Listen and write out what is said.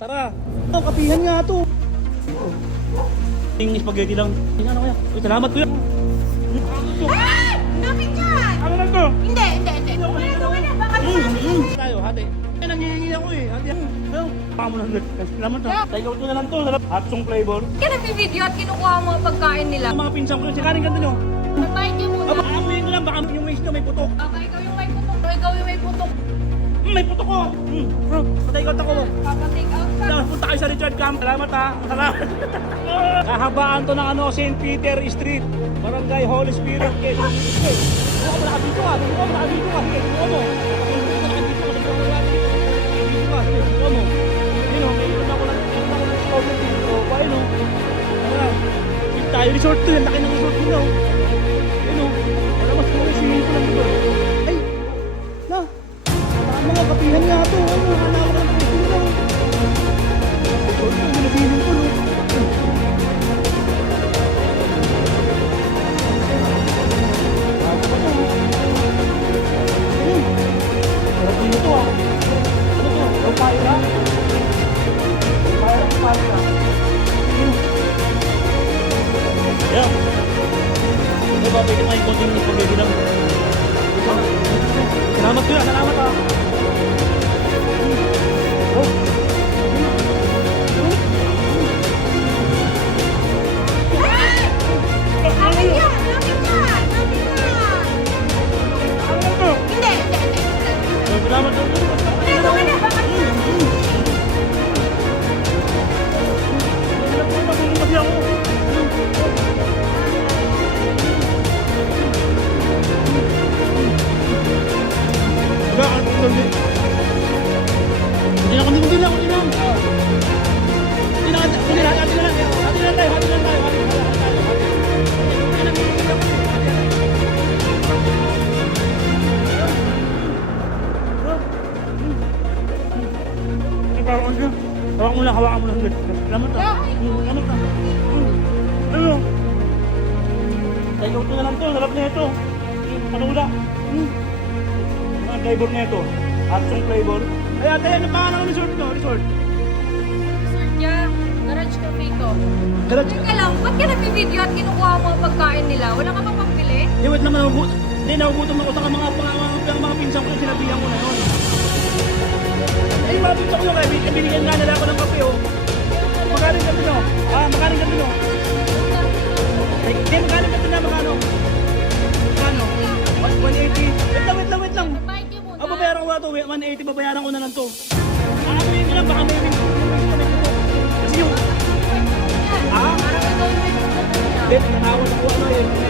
Tara. Oh, kapihan nga to. Yung spaghetti lang. Tingnan na kaya. Uy, salamat kuya. Ay! Bakit yan? Ano lang to? Hindi. Wala. Baka Tayo, hati. Eh, nangihingi ako eh. Hati ako. Ano? Baka mo lang. Salamat ha. Take out ko na lang to. Hot song flavor. ka nag-video at kinukuha mo ang pagkain nila. Ang mga pinsan ko lang. Sikarin ganda nyo. Magbayad ka muna. Aba, amuyin ko lang. Baka yung waist nyo may putok. Baka ikaw yung may putok. Ikaw yung may putok. May putok ko. Bro, patay out ako. Papa-take out ka. Tapos punta kayo sa Richard Camp. Salamat ha. Salamat. Kahabaan to ng ano, St. Peter Street. Barangay Holy Spirit. Buka mo na dito ha. Buka mo na dito ha. Sige, buka mo. Buka mo na dito ha. Buka mo na dito ha. Sige, buka mo. Ayun o, may ilan ako lang slogan dito. Ayun o. Tara. Yung tayo resort to. Yung laki ng resort ko na o. Ayun o. Wala mas muna swimming pool lang dito. Ay. Na. Mga kapihan nga to. Ano, hanap ko ng swimming pool. Resort to. Yung swimming pool o. Sarap dito ah. Ano to? Papaya? Papaya. Yan. Ano ba? Pwede may konting spaghetti lang. Salamat kuya. Salamat ah. Oh. Bakit yan? Ano to? Hindi. Salamat ah. Ito ka na. Bakit yan? Kasi ako. Hindi na. Hawakan mo lang. Salamat ah. Salamat ah. Ano? Take out ko na lang to. Sarap na ito. Panula. Mga flavor na ito. Hot song flavor. Ay ate, ano pangalan ng resort nyo? Resort? Sir Jia, Garage Cafe ko. Garage. Teka lang, ba't ka nag-video at kinukuha mo ang pagkain nila? Wala ka pa pambili? Wait naman, hindi, nagugutom ako sa mga pinsan ko yung sinabihan ko na yun. Ay, mga pinsan ko yun, kaya binigyan nga nila ako ng kape, oh. Magaling kami, no? Magaling kami, no? Hindi, magaling kami na, magkano? 180. Wait lang. Magbayad ka muna. Babayaran ko na to, 180, babayaran ko na lang to. Aamuyin ko lang, baka may kasi yung, Parang ikaw yung may putok nila. nanawan ako, ano,